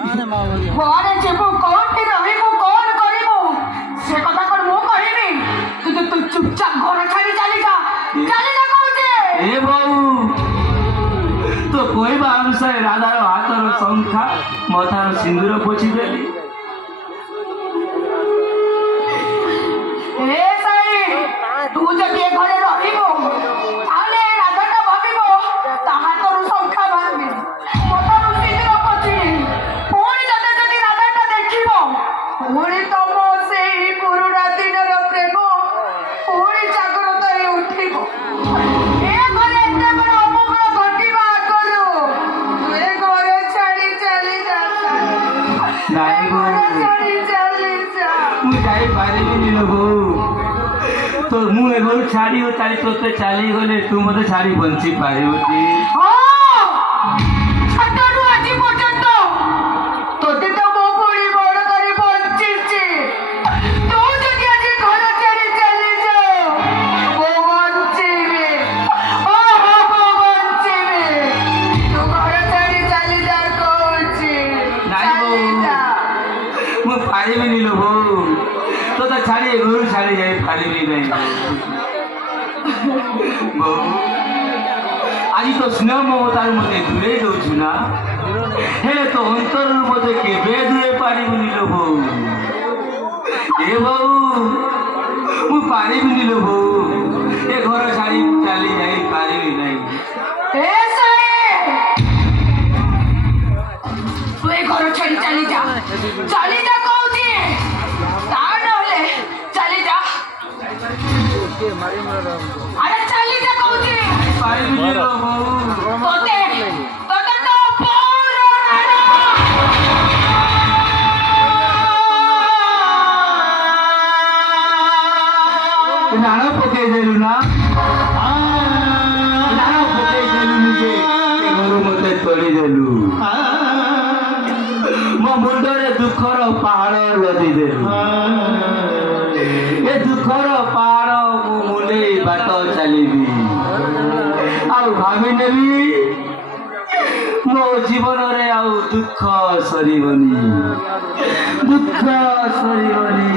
ঘরে যাবো কোনটি রহিবো কোন করিবো সে কথা কোন মু কহিবি তুই তো তুই চুপচাপ ঘর ছাড়ি চালি যা কହୁଛି ଏ ବୋଉ ତୋ କହିବା ଅନୁସାରେ ରାଧାର ହାତର ଶଙ୍ଖା ମଥାର ସିନ୍ଦୁର ପୋଛିଦେଲି। ଏ ସାଇ ତୁ ଯଦି ଏ ଘରେ ରହିବୁ ତାହେଲେ ରାଧାଟା ଭାବିବ ତା ହାତରୁ ଶଙ୍ଖା ଭାଙ୍ଗି ମଥାରୁ ସିନ୍ଦୁର ପୋଛି ପୁଣି ଯଦି ରାଧାଟା ଦେଖିବ ପୁଣି ତମ ସେଇ ପୁରୁଣା ଦିନର ପ୍ରେମ ପୁଣି ଜାଗ୍ରତ ହେଇ ଉଠିବ। ଏ ଘରେ ଏତେ ବଡ଼ ଅମଙ୍ଗଳ ଘଟିବା ଆଗରୁ ତୁ ଏ ଘର ଛାଡ଼ି ଚାଲି ଯା ନାଇଁ ବୋଉ ଛାଡ଼ି ଚାଲି ଯା। ମୁଁ ଯାଇପାରିବିନି ଲୋ ବୋଉ ତ ମୁଁ ଏ ଘରୁ ଛାଡ଼ି ଚାଲି ତୋତେ ଚାଲିଗଲେ ତୁ ମୋତେ ଛାଡ଼ି ବଞ୍ଚି ପାରିବୁ କି? ଛୋଟରୁ ଆଜି ପର୍ଯ୍ୟନ୍ତ ତୋତେ ତ ମୋ ପୁଣି ବଡ଼ କରି ବଞ୍ଚିଛି ତୁ ଯଦି ଆଜି ଘର ଛାଡ଼ି ଚାଲିଯାଉ ମୁଁ ବଞ୍ଚିବି ବଞ୍ଚିବି ତୁ ଘର ଛାଡ଼ି ଚାଲିଯା କହୁଛି ନାଇଁ ବୋଉ ମୁଁ ପାରିବିନି ଲୋ ବୋଉ ତୋତେ ଛାଡ଼ି ଏ ଘରୁ ଛାଡ଼ି ଯାଇପାରିବି ନାହିଁ ବୋଉ ଆଜି ତ ସ୍ନେହ ମମତାରୁ ମୋତେ ଦୂରେଇ ଦେଉଛୁ ନା ହେଲେ ତୋ ଅନ୍ତରରୁ ମୋତେ କେବେ ଦୂରେଇ ପାରିବୁନି ଲୋ ବୋଉ। ଏ ବୋଉ ମୁଁ ପାରିବିନି ଲୋ ବୋଉ ଏ ଘର ଛାଡ଼ି ଚାଲି ଯାଇପାରିବି ନାହିଁ। ଏ ସାଇ ତୁ ଏ ଘର ଛାଡ଼ି ଚାଲିଯା କହୁଛି ତା ନହେଲେ ଚାଲିଯା ଆରେ ଚାଲିଯା କହୁଛି ପାରିବିନି ଲୋ ବୋଉ ତୋତେ ତ ପୌର ରାଣ ପକେଇଦେଲୁ ନା ରାଣ ପକେଇଦେଲୁ ନିଜେ ଏ ଘରୁ ମୋତେ ତୋଳିଦେଲୁ ମୋ ମୁଣ୍ଡରେ ଦୁଃଖର ପାହାଡ଼ ଲଦିଦେଲୁ ଏ ଦୁଃଖର ପାହାଡ଼ ମୁଁ ମୁଣ୍ଡେଇ ବାଟ ଚାଲିବି ଆଉ ଭାବି ନେବି ମୋ ଜୀବନରେ ଆଉ ଦୁଃଖ ସରିବନି ଦୁଃଖ ସରିବନି।